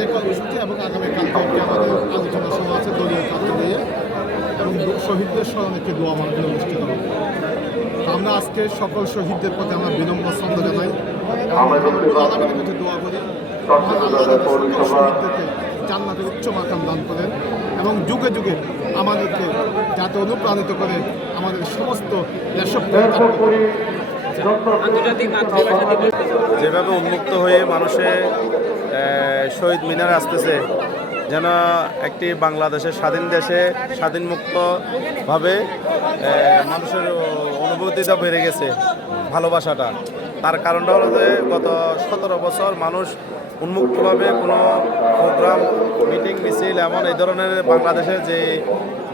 এই কর্মসূচি এবং আগামীকালকে আমাদের আলোচনা সভা আছে দলীয় কার্য নিয়ে এবং শহীদদের স্মরণে একটি দোয়া মাহফিল অনুষ্ঠিত হবে। আমরা আজকে সকল শহীদদের প্রতি আমরা বিনম্র শ্রদ্ধা জানাই আগামীর কাছে দোয়া করি শহীদদেরকে জান্নাতের উচ্চ মাকাম দান করেন এবং যুগে যুগে আমাদেরকে যাতে অনুপ্রাণিত করে আমাদের সমস্ত যেভাবে উন্মুক্ত হয়ে মানুষে শহীদ মিনারে আসতেছে, যেন একটি বাংলাদেশের স্বাধীন দেশে স্বাধীন মুক্তভাবে মানুষের অনুভূতিটা বেড়ে গেছে, ভালোবাসাটা। তার কারণটা হলো যে গত 17 বছর মানুষ উন্মুক্তভাবে কোনো প্রোগ্রাম, মিটিং, মিছিল এমন এই ধরনের বাংলাদেশের যে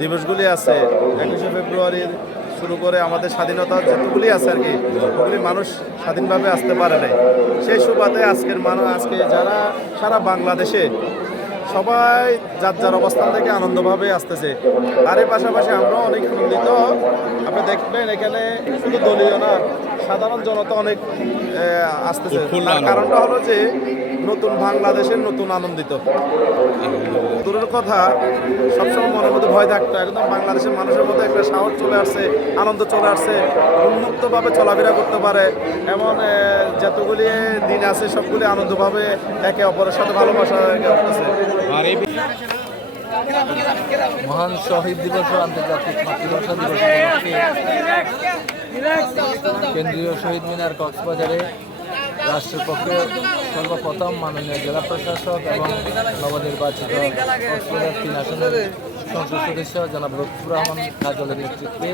দিবসগুলি আছে 21শে ফেব্রুয়ারির শুরু করে আমাদের স্বাধীনতা যতগুলি আছে আর কি, ওগুলি মানুষ স্বাধীনভাবে আসতে পারে নাই। সেই সুবাদে আজকে যারা সারা বাংলাদেশে সবাই যার যার অবস্থান থেকে আনন্দভাবে আসতেছে। তারই পাশাপাশি আমরাও অনেক আনন্দিত। আপনি দেখবেন এখানে শুধু দলীয় না, সাধারণ জনতা অনেক আসতেছে। কারণটা হলো যে নতুন বাংলাদেশের নতুন আনন্দিত। দূরের কথা, সবসময় মনের মধ্যে ভয় থাকতো, একদম বাংলাদেশের মানুষের মধ্যে একটা সাহস চলে আসছে, আনন্দ চলে আসছে, উন্মুক্তভাবে চলাফেরা করতে পারে এমন যতগুলি দিন আছে সবগুলি আনন্দভাবে একে অপরের সাথে ভালোবাসা করতেছে। মহান শহীদ দিবস ও আন্তর্জাতিক মাতৃভাষা দিবস উপলক্ষে কেন্দ্রীয় শহীদ মিনার কক্সবাজারে রাষ্ট্রের পক্ষে সর্বপ্রথম মাননীয় জেলা প্রশাসক এবং নবনির্বাচিত কক্সবাজার 3 আসনের সংসদ সদস্য জনাব লুৎফুর রহমান কাজলের নেতৃত্বে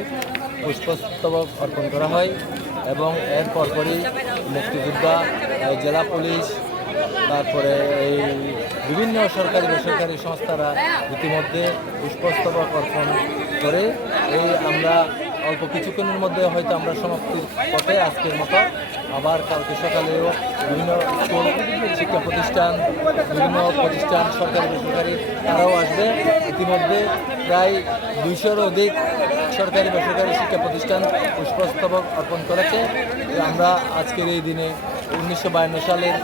পুষ্পস্তবক অর্পণ করা হয় এবং এর পরপরই মুক্তিযোদ্ধা, জেলা পুলিশ, তারপরে এই বিভিন্ন সরকারি বেসরকারি সংস্থারা ইতিমধ্যে পুষ্পস্তবক অর্পণ করে আমরা অল্প কিছুক্ষণের মধ্যে হয়তো আমরা সমাপ্তির পথে আজকের মতো। আবার কালকে সকালেও বিভিন্ন স্কুল, শিক্ষা প্রতিষ্ঠান, বিভিন্ন প্রতিষ্ঠান সরকারি বেসরকারি তারাও আসবে। ইতিমধ্যে প্রায় 200-র অধিক সরকারি বেসরকারি শিক্ষা প্রতিষ্ঠান পুষ্পস্তবক অর্পণ করেছে। আমরা আজকের এই দিনে 1952 সালের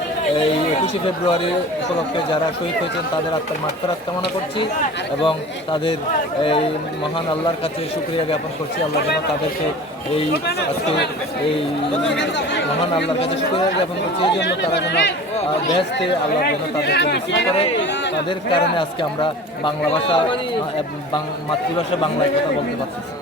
এই 21শে ফেব্রুয়ারি উপলক্ষে যারা শহীদ হয়েছেন তাদের আত্মার মাগফিরাত কামনা করছি এবং তাদের এই মহান আল্লাহর কাছে শুকরিয়া জ্ঞাপন করছি। আল্লাহ যেন তাদেরকে আজকে এই মহান আল্লাহর কাছে শুকরিয়া জ্ঞাপন করছি এই জন্য তারা যেন বেহেশতে আল্লাহ যেন তাদেরকে নসিব করে। তাদের কারণে আজকে আমরা বাংলা ভাষা, মাতৃভাষা বাংলায় কথা বলতে পারতেছি।